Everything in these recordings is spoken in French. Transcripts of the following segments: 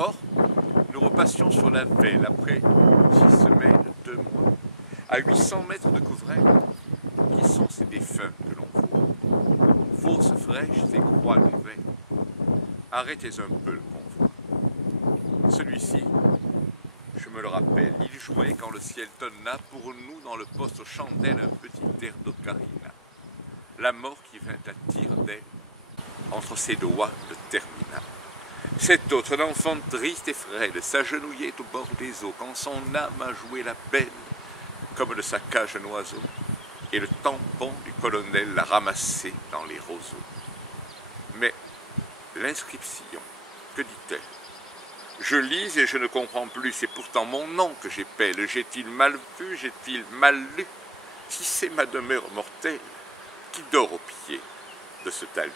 Or, nous repassions sur la Velle après 6 semaines, 2 mois, à 800 mètres de Couvrel. Qui sont ces défunts que l'on voit? Fausses fraîches et croix nouvelles. Arrêtez un peu le convoi. Celui-ci, je me le rappelle, il jouait quand le ciel tonna pour nous dans le poste chandelle un petit air d'ocarina. La mort qui vint à tire d'aile entre ses doigts le termina. Cet autre, un enfant triste et frêle, s'agenouillait au bord des eaux quand son âme a joué la belle, comme de sa cage un oiseau, et le tampon du colonel l'a ramassé dans les roseaux. Mais l'inscription, que dit-elle? Je lis et je ne comprends plus, c'est pourtant mon nom que j'épelle. J'ai-il mal vu, j'ai-il mal lu? Si c'est ma demeure mortelle qui dort au pied de ce talus.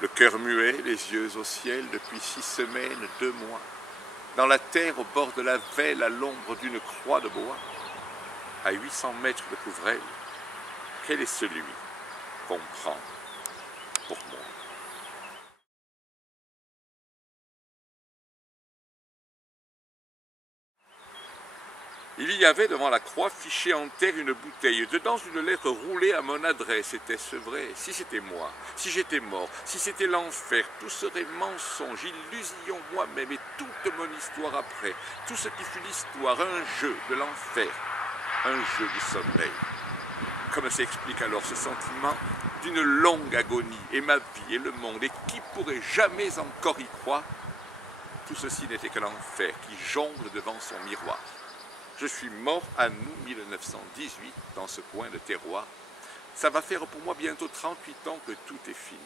Le cœur muet, les yeux au ciel, depuis 6 semaines, 2 mois, dans la terre au bord de la Velle, à l'ombre d'une croix de bois, à 800 mètres de Couvrel, quel est celui qu'on prend pour moi? Il y avait devant la croix fichée en terre une bouteille, dedans une lettre roulée à mon adresse. Était-ce vrai? Si c'était moi, si j'étais mort, si c'était l'enfer, tout serait mensonge, illusion moi-même et toute mon histoire après. Tout ce qui fut l'histoire, un jeu de l'enfer, un jeu du sommeil. Comme s'explique alors ce sentiment d'une longue agonie, et ma vie et le monde, et qui pourrait jamais encore y croire? Tout ceci n'était que l'enfer qui jongle devant son miroir. Je suis mort à nous 1918 dans ce coin de terroir. Ça va faire pour moi bientôt 38 ans que tout est fini.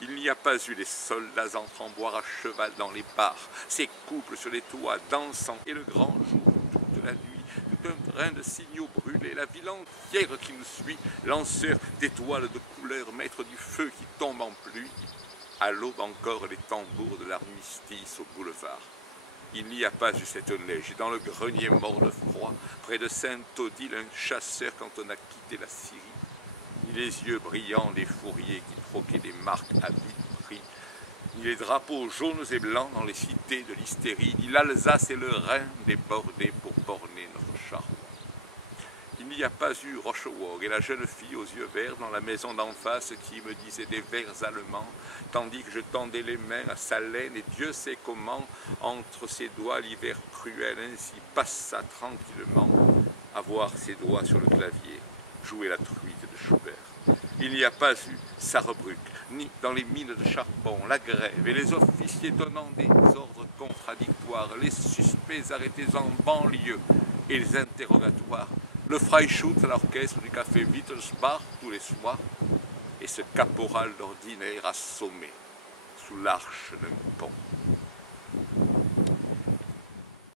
Il n'y a pas eu les soldats entrant boire à cheval dans les bars, ces couples sur les toits dansant, et le grand jour, toute la nuit, tout un train de signaux brûlés, la ville entière qui nous suit, lanceurs d'étoiles de couleur, maîtres du feu qui tombe en pluie. À l'aube encore les tambours de l'armistice au boulevard. Il n'y a pas eu cette neige, et dans le grenier mort de froid, près de Sainte-Odile, un chasseur quand on a quitté la Syrie, ni les yeux brillants des fourriers qui troquaient des marques à vil prix, ni les drapeaux jaunes et blancs dans les cités de l'hystérie, ni l'Alsace et le Rhin débordés pour borner notre charbon. Il n'y a pas eu Rochewog et la jeune fille aux yeux verts dans la maison d'en face qui me disait des vers allemands, tandis que je tendais les mains à sa laine et Dieu sait comment, entre ses doigts l'hiver cruel ainsi passa tranquillement, à voir ses doigts sur le clavier, jouer la truite de Schubert. Il n'y a pas eu Sarrebruck, ni dans les mines de charbon, la grève et les officiers donnant des ordres contradictoires, les suspects arrêtés en banlieue et les interrogatoires, le Freischutz à l'orchestre du café Wittelsbach tous les soirs, et ce caporal d'ordinaire assommé sous l'arche d'un pont.